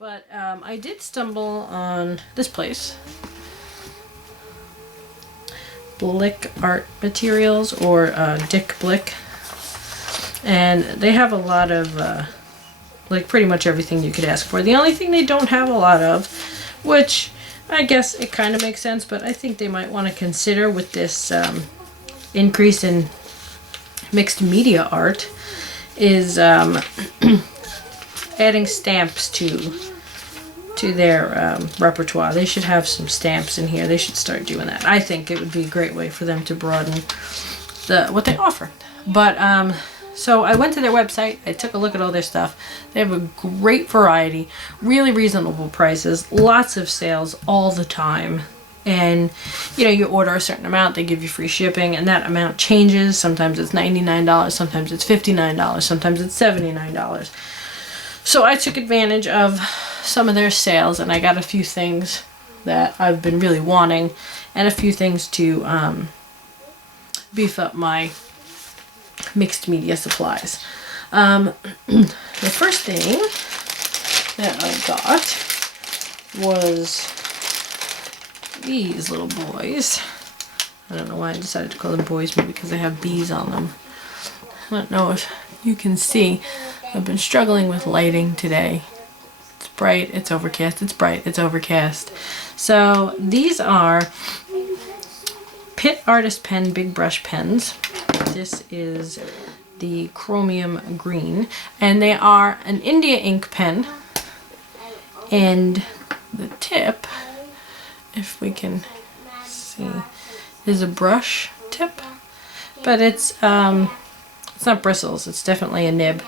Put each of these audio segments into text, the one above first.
But I did stumble on this place, Blick Art Materials, or Dick Blick, and they have a lot of like pretty much everything you could ask for. The only thing they don't have a lot of, which I guess it kind of makes sense, but I think they might want to consider with this increase in mixed media art, is adding stamps to their repertoire. They should have some stamps in here. They should start doing that. I think it would be a great way for them to broaden what they offer. But so I went to their website. I took a look at all their stuff. They have a great variety, really reasonable prices, lots of sales all the time. And you know, you order a certain amount, they give you free shipping, and that amount changes. Sometimes it's $99, sometimes it's $59, sometimes it's $79. So I took advantage of some of their sales, and I got a few things that I've been really wanting, and a few things to beef up my mixed media supplies. The first thing that I got was these little boys. I don't know why I decided to call them boys, maybe because they have bees on them. I don't know if you can see. I've been struggling with lighting today. It's bright, it's overcast, it's bright, it's overcast. So these are Pitt Artist Pen Big Brush Pens. This is the chromium green, and they are an India ink pen, and the tip, if we can see, is a brush tip, but it's not bristles, it's definitely a nib,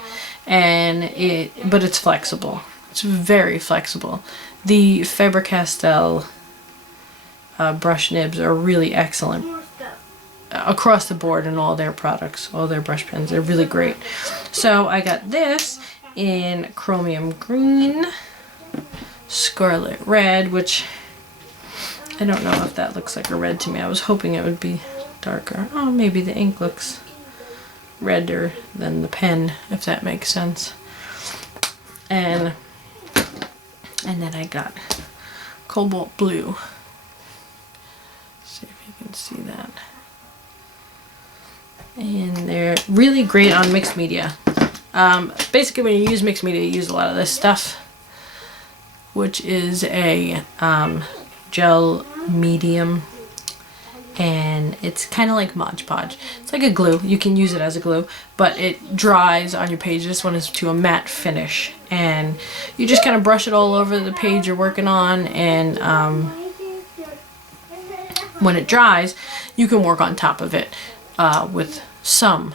but it's flexible. It's very flexible. The Faber-Castell brush nibs are really excellent across the board in all their products, all their brush pens. They're really great. So I got this in chromium green, scarlet red, which I don't know if that looks like a red to me. I was hoping it would be darker. Oh, maybe the ink looks redder than the pen, if that makes sense. And then I got cobalt blue. See if you can see that. And they're really great on mixed media. Basically, when you use mixed media, you use a lot of this stuff, which is a gel medium, and it's kind of like Mod Podge. It's like a glue. You can use it as a glue, but it dries on your page. This one is to a matte finish, and you just kind of brush it all over the page you're working on, and when it dries, you can work on top of it with some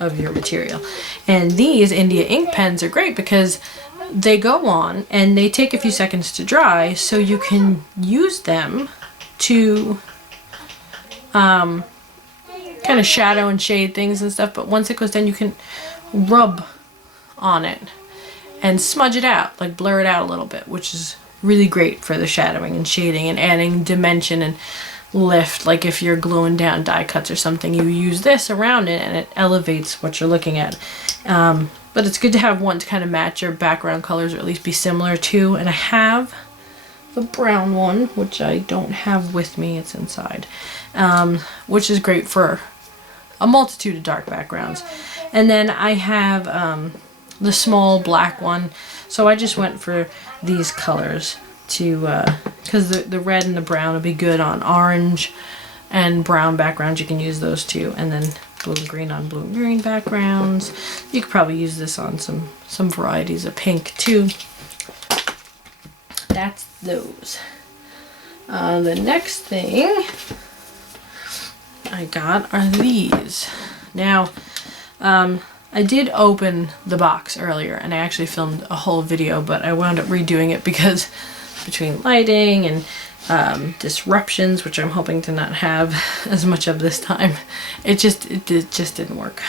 of your material. And these India ink pens are great because they go on and they take a few seconds to dry, so you can use them to kind of shadow and shade things and stuff, but once it goes down, you can rub on it and smudge it out, like blur it out a little bit, which is really great for the shadowing and shading and adding dimension and lift. Like if you're gluing down die cuts or something, you use this around it and it elevates what you're looking at. But it's good to have one to kind of match your background colors, or at least be similar to. And I have the brown one, which I don't have with me, it's inside, which is great for a multitude of dark backgrounds. And then I have the small black one, so I just went for these colors to because the red and the brown will be good on orange and brown backgrounds. You can use those too, and then blue and green on blue and green backgrounds. You could probably use this on some varieties of pink too. That's those. The next thing I got are these. Now, I did open the box earlier, and I actually filmed a whole video, but I wound up redoing it because between lighting and disruptions, which I'm hoping to not have as much of this time, it just didn't work.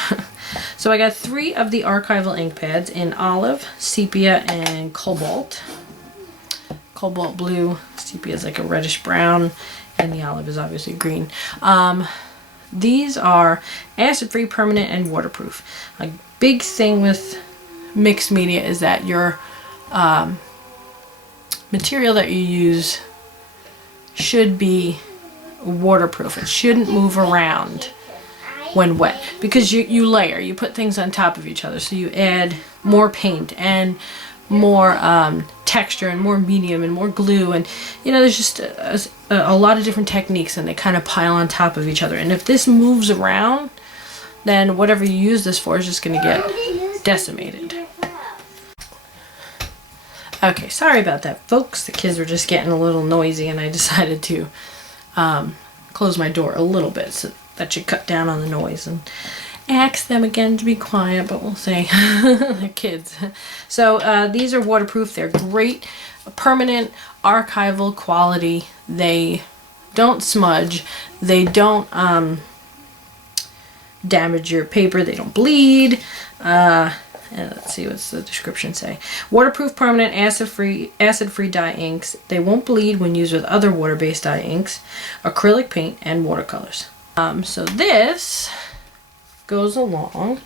So I got 3 of the archival ink pads in olive, sepia, and cobalt. Cobalt blue, sepia is like a reddish brown, and the olive is obviously green. These are acid-free, permanent, and waterproof. A big thing with mixed media is that your material that you use should be waterproof. It shouldn't move around when wet, because you layer, you put things on top of each other, so you add more paint and more texture and more medium and more glue, and you know, there's just a lot of different techniques, and they kind of pile on top of each other. And if this moves around, then whatever you use this for is just going to get decimated. Okay, sorry about that, folks. The kids were just getting a little noisy, and I decided to close my door a little bit so that should cut down on the noise, and ask them again to be quiet, but we'll say they're kids. So these are waterproof. They're great, permanent, archival quality. They don't smudge. They don't damage your paper. They don't bleed. And let's see, what's the description say? Waterproof, permanent, acid-free dye inks. They won't bleed when used with other water-based dye inks, acrylic paint, and watercolors. So this goes along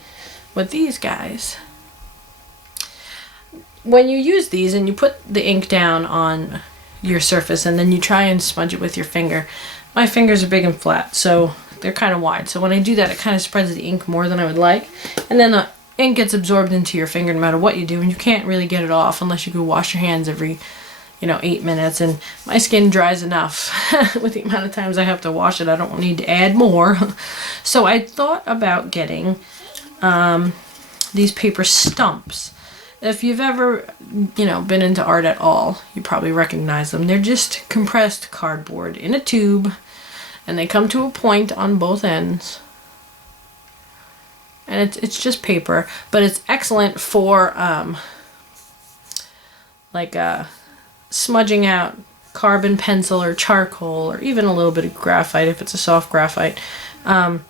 with these guys. When you use these and you put the ink down on your surface and then you try and smudge it with your finger, my fingers are big and flat, so they're kind of wide. So when I do that, it kind of spreads the ink more than I would like, and then the ink gets absorbed into your finger no matter what you do, and you can't really get it off unless you go wash your hands every 8 minutes, and my skin dries enough with the amount of times I have to wash it. I don't need to add more. So I thought about getting these paper stumps. If you've ever, been into art at all, you probably recognize them. They're just compressed cardboard in a tube, and they come to a point on both ends. And it's just paper, but it's excellent for smudging out carbon pencil or charcoal, or even a little bit of graphite if it's a soft graphite. And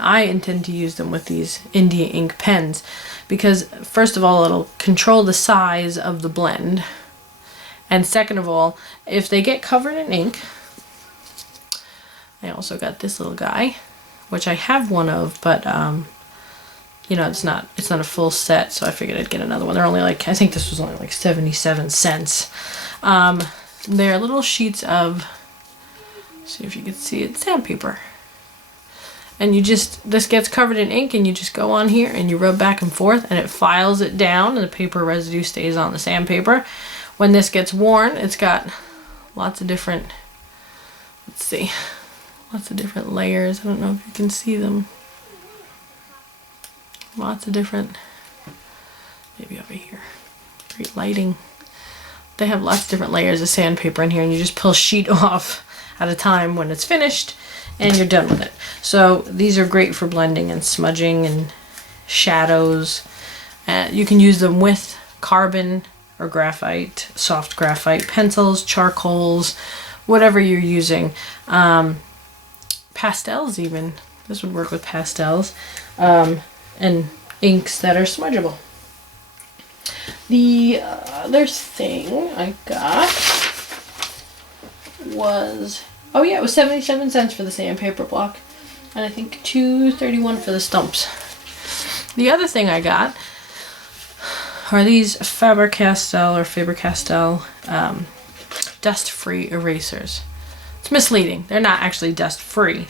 I intend to use them with these India ink pens because, first of all, it'll control the size of the blend, and second of all, if they get covered in ink, I also got this little guy, which I have one of, but it's not a full set, so I figured I'd get another one. They're only I think this was only 77 cents. They're little sheets of, see if you can see it, sandpaper. And this gets covered in ink, and you just go on here and you rub back and forth, and it files it down, and the paper residue stays on the sandpaper. When this gets worn, it's got lots of different, lots of different layers. I don't know if you can see them. Lots of different, maybe over here, great lighting. They have lots of different layers of sandpaper in here, and you just peel a sheet off at a time when it's finished, and you're done with it. So these are great for blending and smudging and shadows. You can use them with carbon or graphite, soft graphite pencils, charcoals, whatever you're using. Pastels even. This would work with pastels. And inks that are smudgeable. The other thing I got was, it was 77 cents for the sandpaper block, and I think $2.31 for the stumps. The other thing I got are these Faber-Castell dust-free erasers. It's misleading. They're not actually dust-free.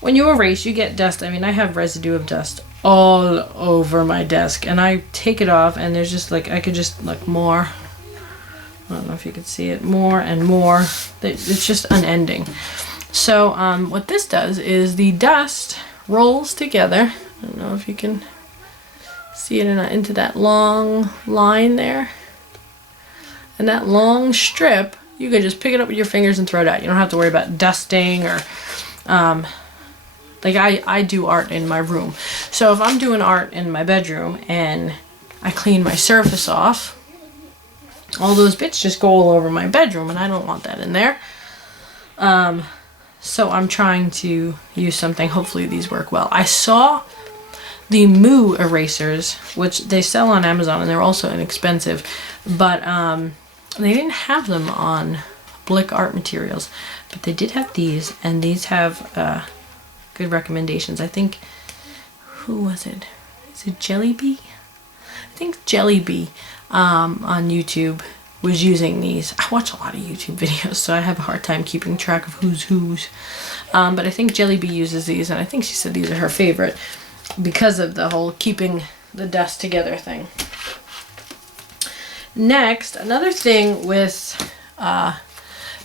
When you erase, you get dust. I mean, I have residue of dust all over my desk, and I take it off, and there's just I could just more. I don't know if you can see it, more and more. It's just unending. So what this does is the dust rolls together. I don't know if you can see it into that long line there. And that long strip, you can just pick it up with your fingers and throw it out. You don't have to worry about dusting or I do art in my room. So if I'm doing art in my bedroom and I clean my surface off, all those bits just go all over my bedroom, and I don't want that in there. So I'm trying to use something. Hopefully these work well. I saw the Moo erasers, which they sell on Amazon, and they're also inexpensive, but they didn't have them on Blick Art Materials, but they did have these, and these have good recommendations. I think, who was it? Is it Jelly Bee? I think Jelly Bee on YouTube was using these. I watch a lot of YouTube videos, so I have a hard time keeping track of who's. But I think Jelly Bee uses these, and I think she said these are her favorite because of the whole keeping the dust together thing. Next, another thing with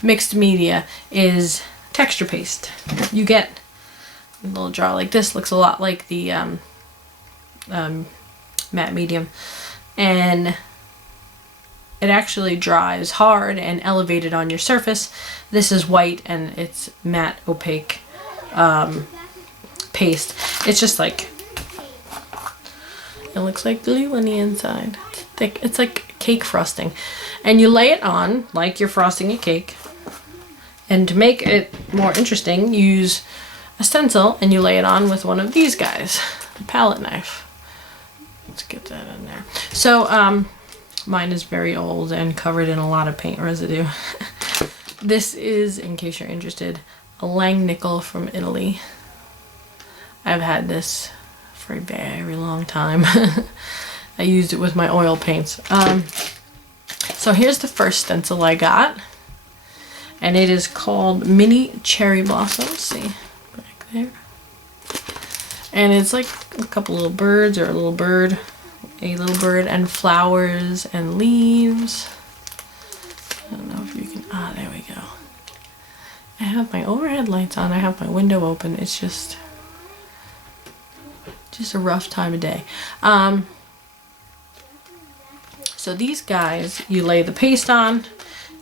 mixed media is texture paste. You get a little jar like this, looks a lot like the matte medium, and it actually dries hard and elevated on your surface. This is white and it's matte opaque paste. It's just like, it looks like glue on the inside. It's thick. It's like cake frosting. And you lay it on like you're frosting a cake. And to make it more interesting, you use a stencil and you lay it on with one of these guys, a palette knife. Let's get that in there. So, mine is very old and covered in a lot of paint residue. This is, in case you're interested, a Langnickel from Italy. I've had this for a very long time. I used it with my oil paints. So here's the first stencil I got. And it is called Mini Cherry Blossoms. See, back there. And it's like a couple little birds, or a little bird, and flowers and leaves. I don't know if you can, there we go. I have my overhead lights on, I have my window open. It's just a rough time of day. So these guys, you lay the paste on,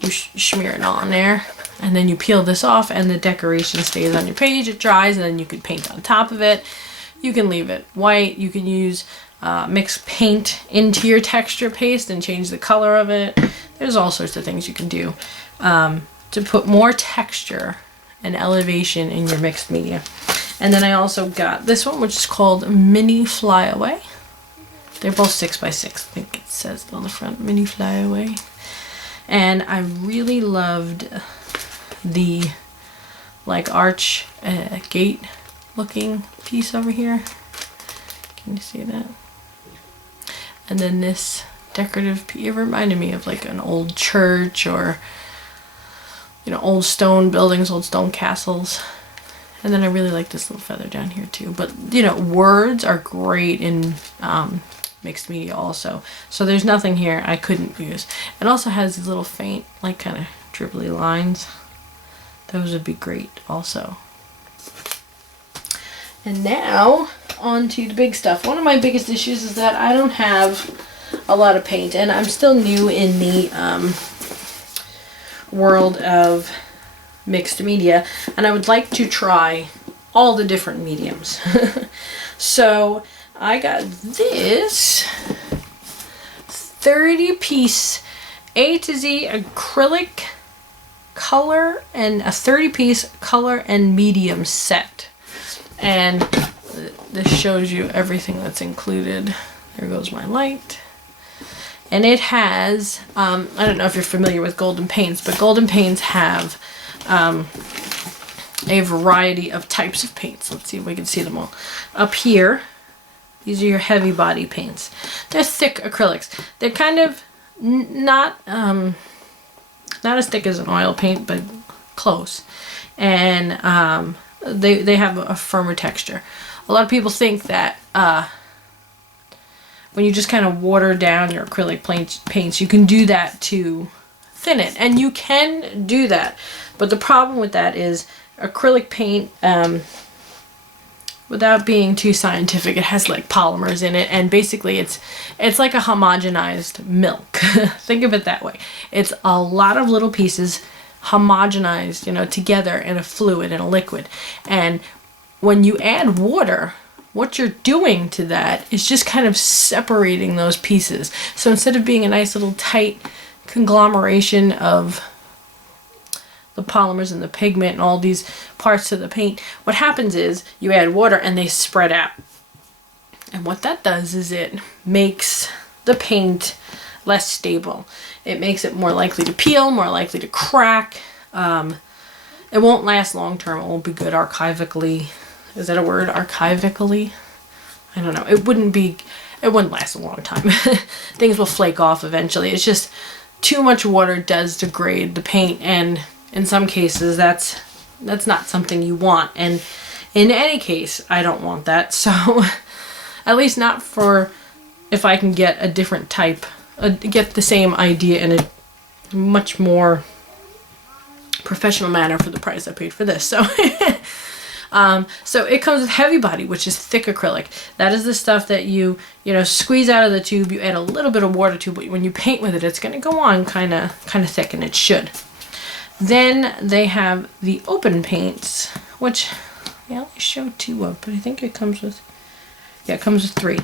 you smear it on there, and then you peel this off and the decoration stays on your page. It dries and then you can paint on top of it. You can leave it white. You can use mix paint into your texture paste and change the color of it. There's all sorts of things you can do to put more texture and elevation in your mixed media. And then I also got this one, which is called Mini Flyaway. They're both 6x6. I think it says it on the front, Mini Flyaway. And I really loved the like arch gate looking piece over here. Can you see that? And then this decorative piece, it reminded me of like an old church, or you know, old stone buildings, old stone castles. And then I really like this little feather down here too. But you know, words are great in mixed media also. So there's nothing here I couldn't use. It also has these little faint, like kind of dribbly lines. Those would be great also. And now, on to the big stuff. One of my biggest issues is that I don't have a lot of paint, and I'm still new in the world of mixed media, and I would like to try all the different mediums. So I got this 30-piece A to Z acrylic color and a 30-piece color and medium set. And this shows you everything that's included. There goes my light. And it has, I don't know if you're familiar with Golden Paints, but Golden Paints have a variety of types of paints. Let's see if we can see them all. Up here, these are your heavy body paints. They're thick acrylics. They're kind of not as thick as an oil paint, but close. And they have a firmer texture. A lot of people think that when you just kind of water down your acrylic paints, you can do that to thin it. And you can do that. But the problem with that is acrylic paint, without being too scientific, it has like polymers in it, and basically it's like a homogenized milk. Think of it that way. It's a lot of little pieces homogenized, you know, together in a fluid, in a liquid. And when you add water, what you're doing to that is just kind of separating those pieces. So instead of being a nice little tight conglomeration of the polymers and the pigment and all these parts to the paint, what happens is you add water and they spread out. And what that does is it makes the paint less stable. It makes it more likely to peel, more likely to crack. It won't last long term. It won't be good archivically. Is that a word? Archivically? I don't know, it wouldn't last a long time. Things will flake off eventually. It's just too much water does degrade the paint, and in some cases that's not something you want. And in any case, I don't want that. So at least not for, if I can get a different type, get the same idea in a much more professional manner for the price I paid for this. So so it comes with heavy body, which is thick acrylic. That is the stuff that you squeeze out of the tube. You add a little bit of water to, but when you paint with it, it's going to go on kind of thick, and it should. Then they have the open paints, which I only show 2 of, but I think it comes with, yeah, it comes with 3.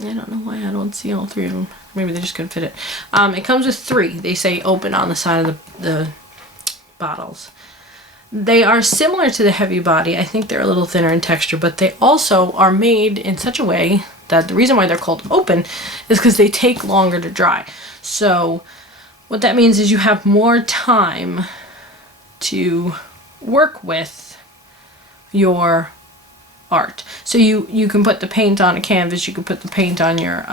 I don't know why I don't see all 3 of them. Maybe they just couldn't fit it. It comes with 3. They say open on the side of the bottles. They are similar to the heavy body. I think they're a little thinner in texture, but they also are made in such a way that the reason why they're called open is because they take longer to dry. So what that means is you have more time to work with your art. So you can put the paint on a canvas, you can put the paint on your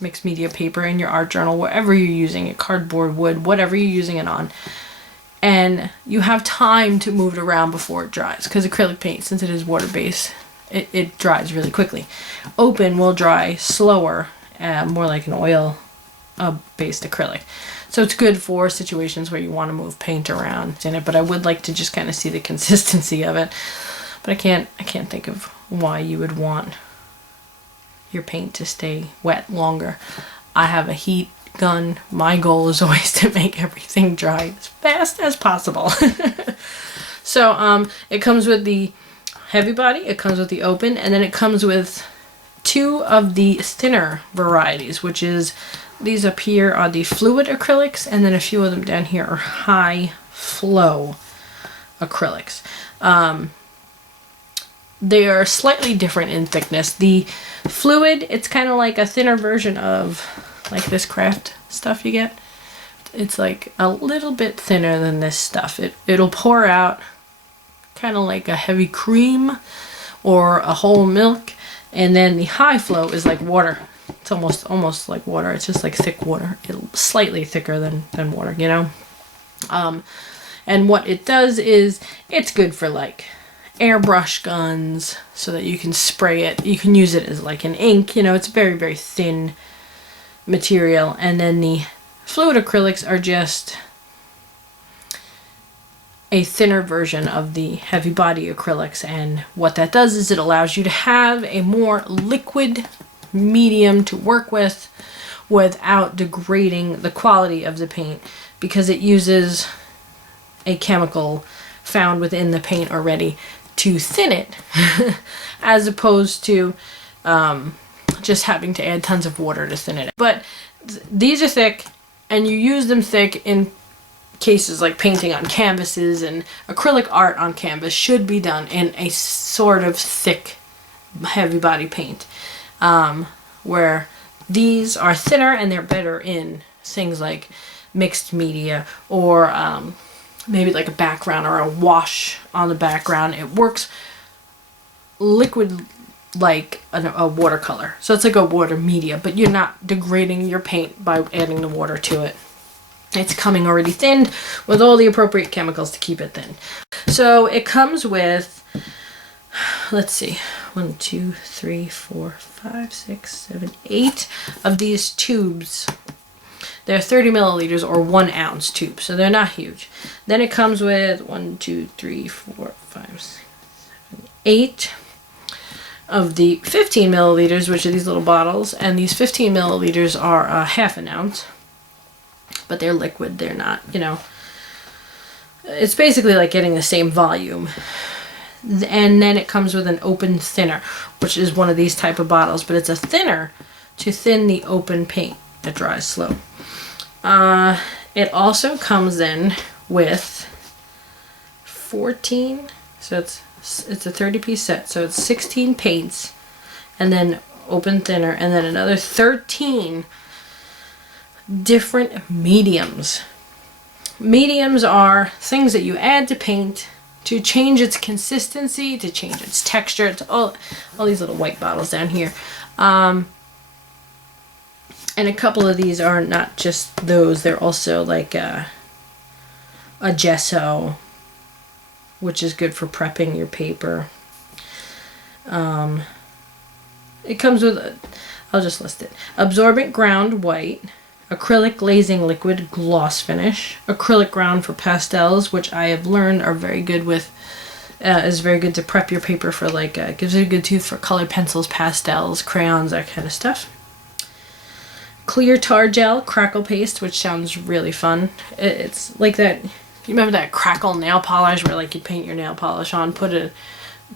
mixed media paper in your art journal, wherever you're using it, cardboard, wood, whatever you're using it on. And you have time to move it around before it dries, because acrylic paint, since it is water-based, it dries really quickly. Open will dry slower, more like an oil-based acrylic. So it's good for situations where you want to move paint around in it, but I would like to just kind of see the consistency of it. But I can't think of why you would want your paint to stay wet longer. I have a heat gun. My goal is always to make everything dry as fast as possible. So it comes with the heavy body, it comes with the open, and then it comes with 2 of the thinner varieties, which is, these up here are the fluid acrylics, and then a few of them down here are high flow acrylics. They are slightly different in thickness. The fluid, it's kind of like a thinner version of like this craft stuff you get. It's like a little bit thinner than this stuff. It'll pour out kind of like a heavy cream or a whole milk. And then the high flow is like water. It's almost like water. It's just like thick water. It's slightly thicker than water, you know? And what it does is it's good for like airbrush guns, so that you can spray it. You can use it as like an ink, it's very, very thin material. And then the fluid acrylics are just a thinner version of the heavy body acrylics, and what that does is it allows you to have a more liquid medium to work with without degrading the quality of the paint, because it uses a chemical found within the paint already to thin it, as opposed to just having to add tons of water to thin it. But these are thick, and you use them thick in cases like painting on canvases, and acrylic art on canvas should be done in a sort of thick, heavy body paint, where these are thinner and they're better in things like mixed media, or maybe like a background or a wash on the background. It works liquid like a watercolor. So it's like a water media, but you're not degrading your paint by adding the water to it. It's coming already thinned with all the appropriate chemicals to keep it thin. So it comes with, let's see, 1, 2, 3, 4, 5, 6, 7, 8 of these tubes. They're 30 milliliters or 1 ounce tubes, so they're not huge. Then it comes with 1, 2, 3, 4, 5, 6, 7, 8 of the 15 milliliters, which are these little bottles, and these 15 milliliters are half an ounce, but they're liquid. They're not, it's basically like getting the same volume. And then it comes with an open thinner, which is one of these type of bottles, but it's a thinner to thin the open paint that dries slow. It also comes in with 14, so it's a 30-piece set, so it's 16 paints, and then open thinner, and then another 13 different mediums. Mediums are things that you add to paint to change its consistency, to change its texture. It's all these little white bottles down here. And a couple of these are not just those, they're also like a gesso, which is good for prepping your paper. It comes with, I'll just list it. Absorbent ground white, acrylic glazing liquid gloss finish, acrylic ground for pastels, which I have learned are very good with, is very good to prep your paper for, like, gives it a good tooth for colored pencils, pastels, crayons, that kind of stuff. Clear tar gel, crackle paste, which sounds really fun. It's like that, you remember that crackle nail polish where, like, you paint your nail polish on, put it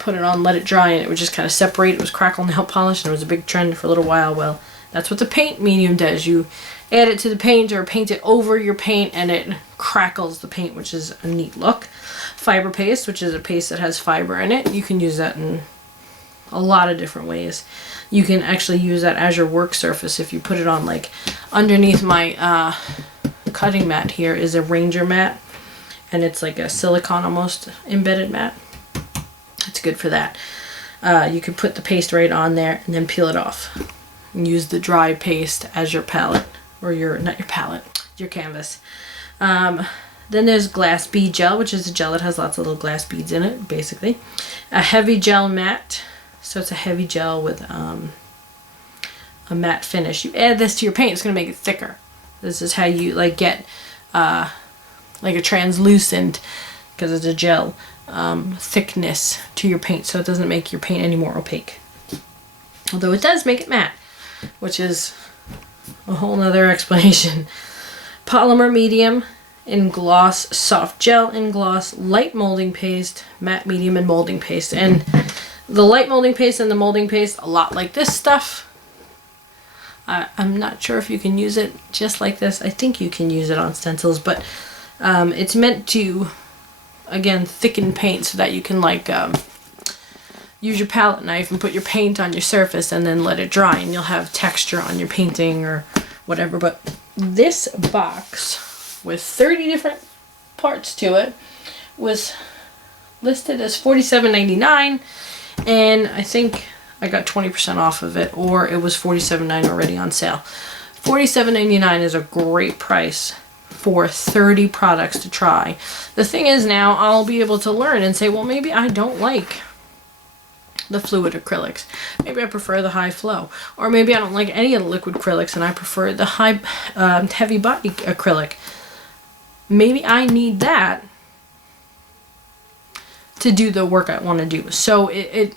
on, let it dry, and it would just kind of separate. It was crackle nail polish, and it was a big trend for a little while. Well, that's what the paint medium does. You add it to the paint or paint it over your paint, and it crackles the paint, which is a neat look. Fiber paste, which is a paste that has fiber in it. You can use that in a lot of different ways. You can actually use that as your work surface. If you put it on, like, underneath my cutting mat here is a Ranger mat, and it's like a silicone almost embedded mat. It's good for that. You could put the paste right on there and then peel it off and use the dry paste as your palette, or not your palette, your canvas. Then there's glass bead gel, which is a gel that has lots of little glass beads in it, basically. A heavy gel matte, so it's a heavy gel with a matte finish. You add this to your paint, it's going to make it thicker. This is how you, like, get like a translucent, because it's a gel, thickness to your paint, so it doesn't make your paint any more opaque. Although it does make it matte, which is a whole nother explanation. Polymer medium in gloss, soft gel in gloss, light molding paste, matte medium and molding paste. And the light molding paste and the molding paste, a lot like this stuff. I'm not sure if you can use it just like this. I think you can use it on stencils, but it's meant to, again, thicken paint so that you can, like, use your palette knife and put your paint on your surface and then let it dry, and you'll have texture on your painting or whatever. But this box with 30 different parts to it was listed as $47.99, and I think I got 20% off of it, or it was $47.99 already on sale. $47.99 is a great price for 30 products to try. The thing is, now I'll be able to learn and say, well, maybe I don't like the fluid acrylics. Maybe I prefer the high flow. Or maybe I don't like any of the liquid acrylics and I prefer the high, heavy body acrylic. Maybe I need that to do the work I want to do. So it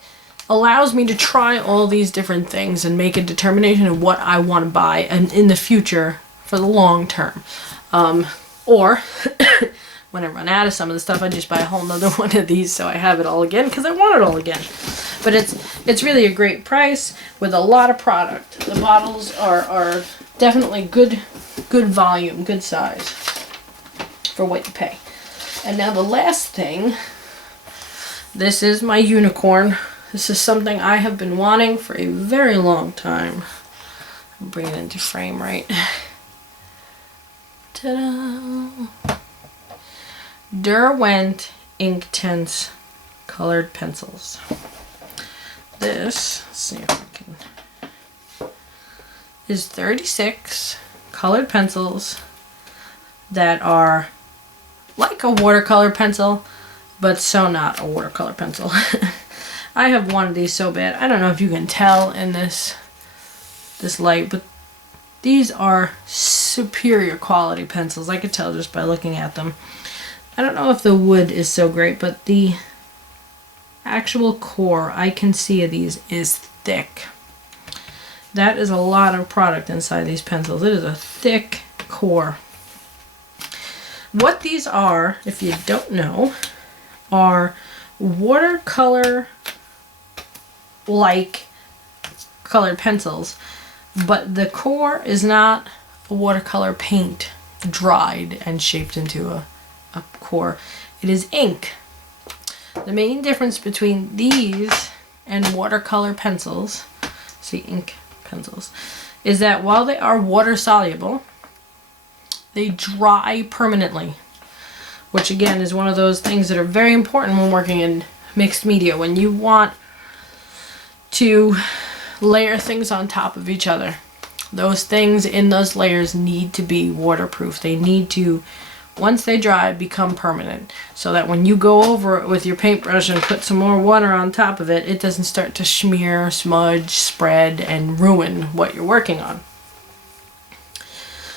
allows me to try all these different things and make a determination of what I want to buy and in the future for the long term. Or when I run out of some of the stuff, I just buy a whole nother one of these so I have it all again, because I want it all again. But it's really a great price with a lot of product. The bottles are definitely good volume, good size for what you pay. And now the last thing, this is my unicorn. This is something I have been wanting for a very long time. I'll bring it into frame right. Ta-da! Derwent Inktense colored pencils. This, let's see if I can, is 36 colored pencils that are like a watercolor pencil, but so not a watercolor pencil. I have wanted these so bad. I don't know if you can tell in this light, but these are superior quality pencils. I could tell just by looking at them. I don't know if the wood is so great, but the actual core I can see of these is thick. That is a lot of product inside these pencils. It is a thick core. What these are, if you don't know, are watercolor-like colored pencils, but the core is not a watercolor paint dried and shaped into a core. It is ink. The main difference between these and watercolor pencils, see, ink pencils, is that while they are water soluble, they dry permanently. which again is one of those things that are very important when working in mixed media. When you want to layer things on top of each other, those things in those layers need to be waterproof. They need to, once they dry, become permanent, so that when you go over it with your paintbrush and put some more water on top of it, it doesn't start to smear, smudge, spread, and ruin what you're working on.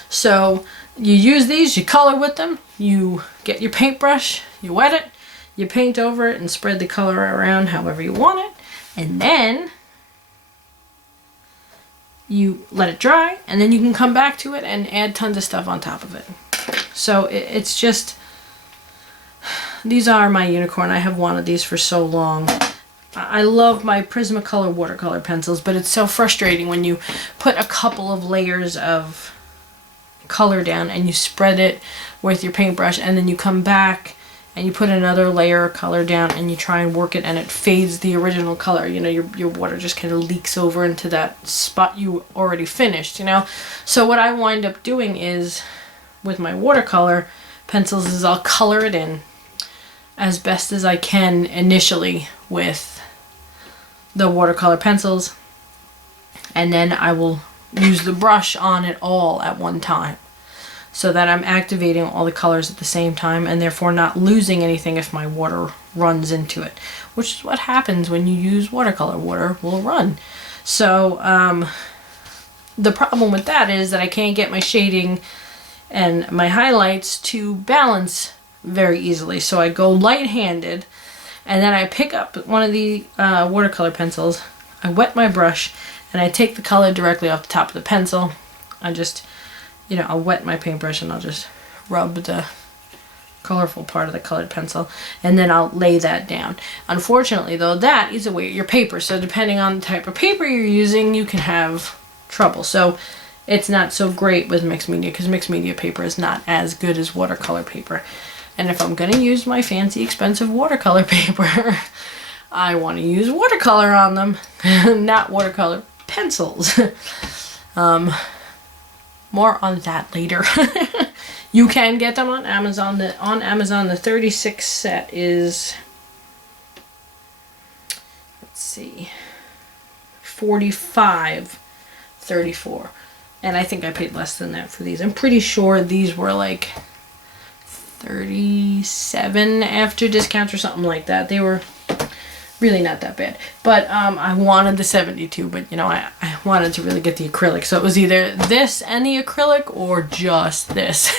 So you use these, you color with them, you get your paintbrush, you wet it, you paint over it and spread the color around however you want it, and then you let it dry, and then you can come back to it and add tons of stuff on top of it. So it's just, these are my unicorn. I have wanted these for so long. I love my Prismacolor watercolor pencils, but it's so frustrating when you put a couple of layers of color down and you spread it with your paintbrush, and then you come back and you put another layer of color down and you try and work it, and it fades the original color. You know, your water just kind of leaks over into that spot you already finished, you know. So what I wind up doing is, with my watercolor pencils, is I'll color it in as best as I can initially with the watercolor pencils, and then I will use the brush on it all at one time, so that I'm activating all the colors at the same time and therefore not losing anything if my water runs into it, which is what happens when you use watercolor. Water will run. So the problem with that is that I can't get my shading and my highlights to balance very easily. So I go light-handed, and then I pick up one of the watercolor pencils, I wet my brush, and I take the color directly off the top of the pencil. I just, you know, I'll wet my paintbrush and I'll just rub the colorful part of the colored pencil, and then I'll lay that down. Unfortunately though, that eats away at your paper, so depending on the type of paper you're using, you can have trouble. So it's not so great with mixed media, because mixed media paper is not as good as watercolor paper. And if I'm going to use my fancy expensive watercolor paper, I want to use watercolor on them, not watercolor pencils. More on that later. You can get them on Amazon. The 36 set is, let's see, $45.34, and I think I paid less than that for these. I'm pretty sure these were like $37 after discounts or something like that. They were really not that bad, but I wanted the 72, but you know, I wanted to really get the acrylic, so it was either this and the acrylic or just this.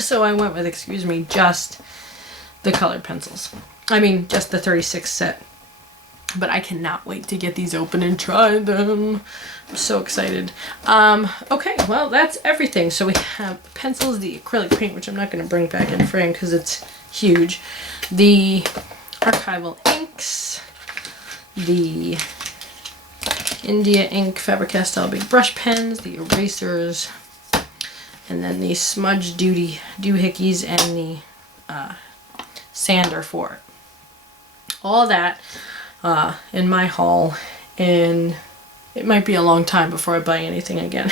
So I went with, excuse me, just the colored pencils. I mean, just the 36 set. But I cannot wait to get these open and try them. I'm so excited. Okay, well, that's everything. So we have pencils, the acrylic paint, which I'm not going to bring back in frame because it's huge, the archival inks, the India ink Faber-Castell big brush pens, the erasers, and then the smudge doohickeys and the sander for it. All that in my haul, and it might be a long time before I buy anything again.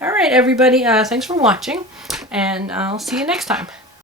Alright everybody, thanks for watching, and I'll see you next time.